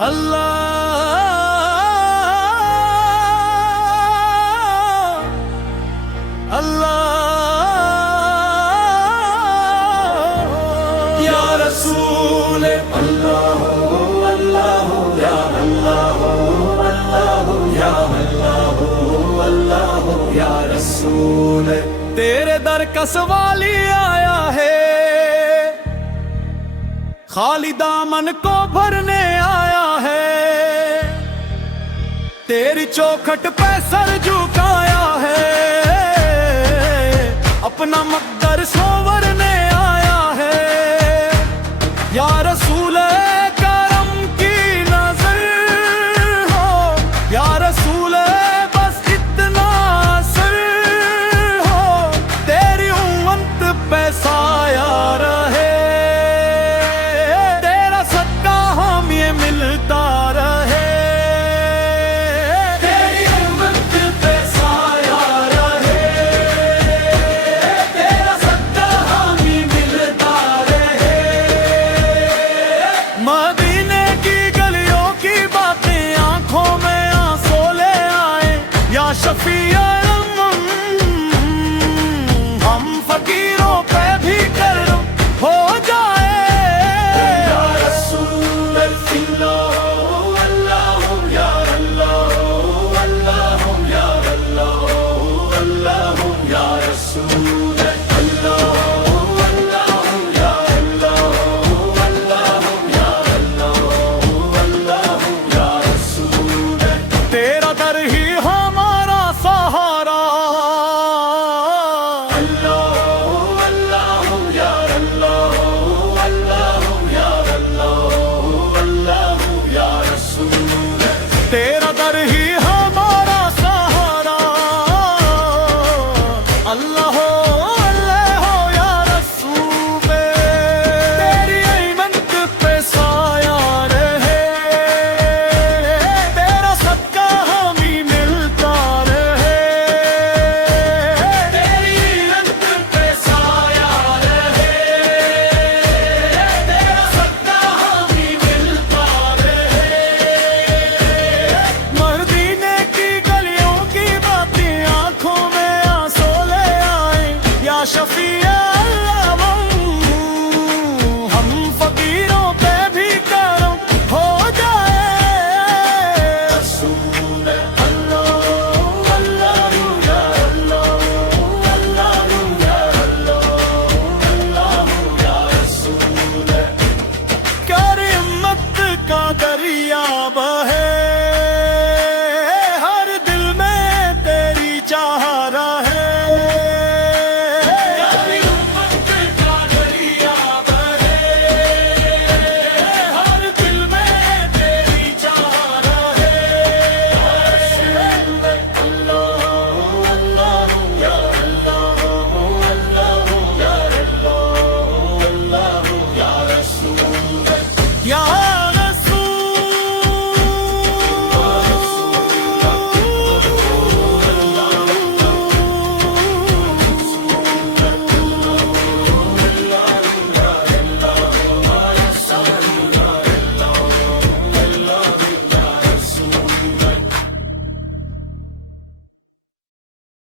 अल्लाह अल्लाह या रसूल अल्लाह अल्लाह या अल्लाह अल्लाह या अल्लाह अल्लाह या रसूल। तेरे दर का सवाली आया है, खाली दामन को भरने आया है। तेरी चौखट पे सर झुकाया है, अपना मकदर संवरने आया है। या रसूल करम की नजर हो, या रसूल बस इतना असर हो, तेरी उम्मत पे साया रहे, तेरा सदका हम ये मिलता रहे। तेरी उम्मत पे साया रहे, तेरा सदका हम ये मिलता रहे। मदीने की गलियों की बातें आंखों में आंसू ले आए, या शफिया हम फकीरों पे भी करम हो जाए। या रसूल अल्लाह अल्लाह या अल्लाह अल्लाह या अल्लाह अल्लाह या रसूल अल्लाह अल्लाह या अल्लाह अल्लाह या अल्लाह अल्लाह या रसूल। तेरा दर ही हमारा सहारा, तेरा दर ही